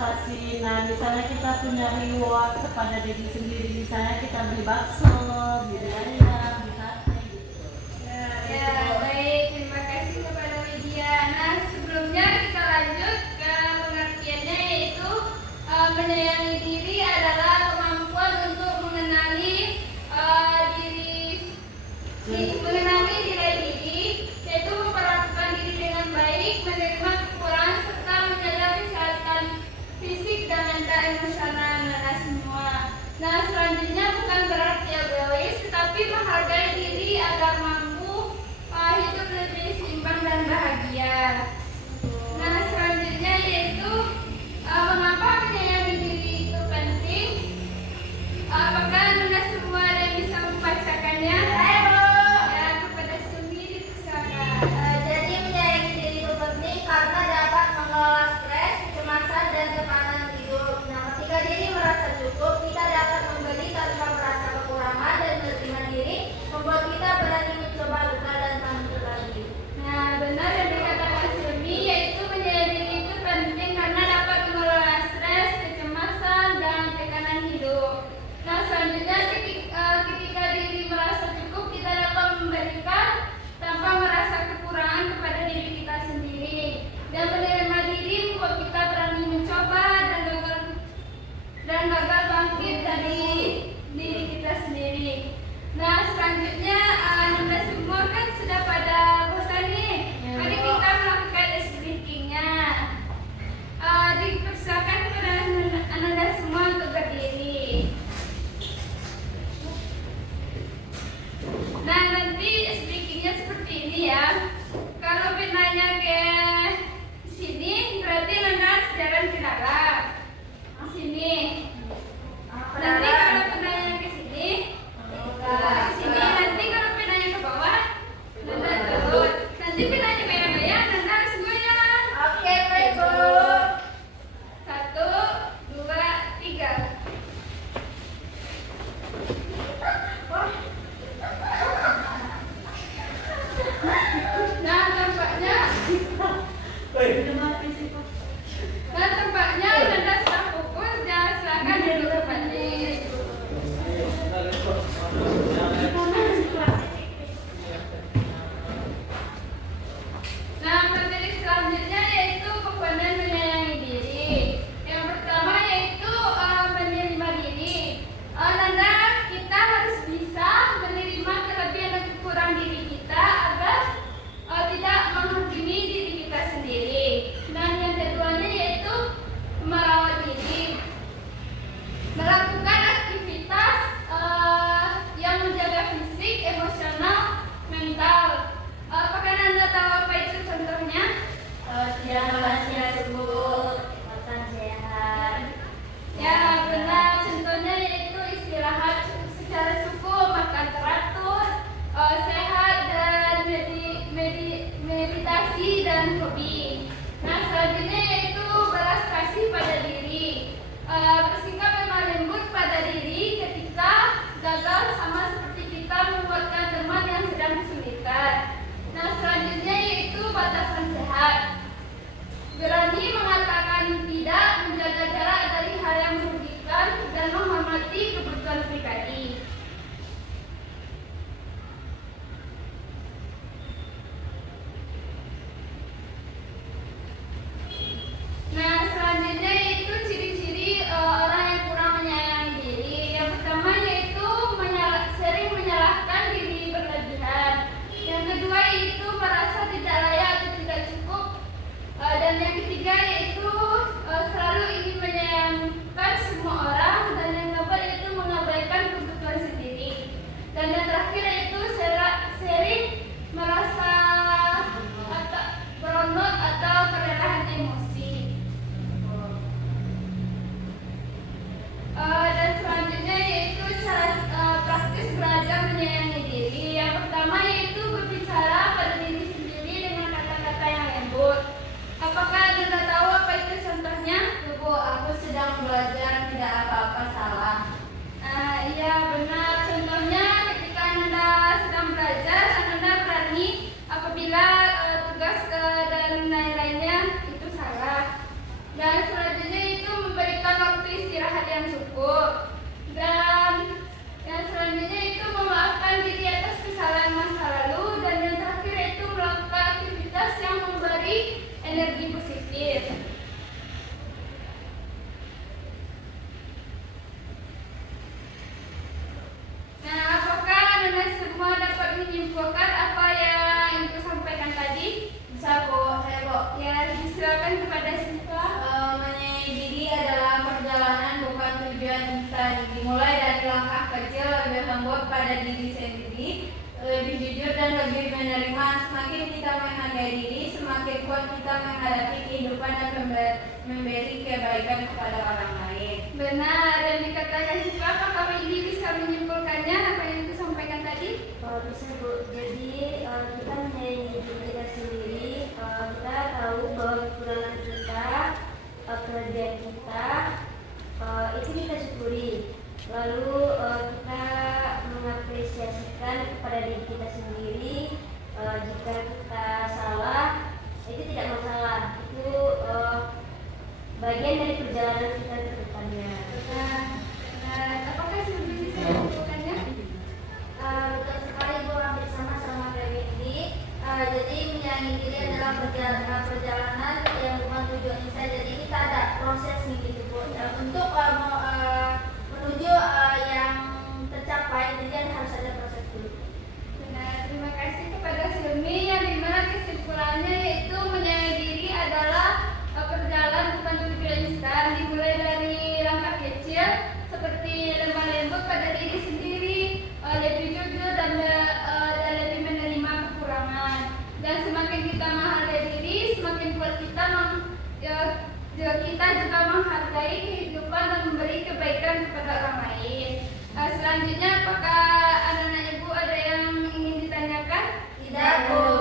prestasi. Nah, misalnya kita punya reward kepada diri sendiri, misalnya kita beli bakso, beli ayam, beli sate gitu. Ya, baik. Terima kasih kepada Widya. Nah, sebelumnya kita lanjut ke pengertiannya, yaitu menyayangi diri adalah kemampuan untuk mengenali nilai diri, yaitu memperlakukan diri dengan baik, menerima kekurangan serta menjaga kesehatan fisik dan mental emosional. Nah, semua. Nah, selanjutnya bukan berarti egois, tetapi menghargai diri agar mampu hidup lebih seimbang dan bahagia. Nah, selanjutnya yaitu mengapa menyayangi diri itu penting? Apakah Anda semua ada yang bisa membacakannya? Ya, kepada diri sendiri, lebih jujur dan lebih menerima. Semakin kita menghargai diri, semakin kuat kita menghadapi kehidupan dan memberi kebaikan kepada orang lain. Benar, dan dikatakan siapa, apakah ini bisa menyimpulkannya apa yang disampaikan tadi? Bisa Bu, jadi kita menyayangi diri kita sendiri, kita tahu bahwa kekurangan kita, kelebihan kita, itu kita syukuri. Lalu kita mengapresiasikan kepada diri kita sendiri. Jika kita salah, itu tidak masalah, itu bagian dari perjalanan kita ke depannya. Nah, apakah sudah bisa menyimpulkannya? Betul sekali Bu, hampir sama kayak Windy. Jadi menyayangi diri adalah perjalanan yang bukan tujuan saja. Jadi kita ada proses nih gitu Bu. Untuk menuju yang tercapai, jadi harus ada proses dulu. Benar, terima kasih kepada Silmi yang dimana kesimpulannya yaitu menyayangi diri adalah perjalanan bukan tujuan instan, dimulai dari langkah kecil seperti lemah lembut pada diri sendiri, lebih jujur dan lebih menerima kekurangan. Dan semakin kita menghargai diri, semakin kuat kita kita juga menghargai kehidupan dan memberi kebaikan kepada orang lain. Selanjutnya, apakah anak-anak ibu ada yang ingin ditanyakan? Tidak Bu.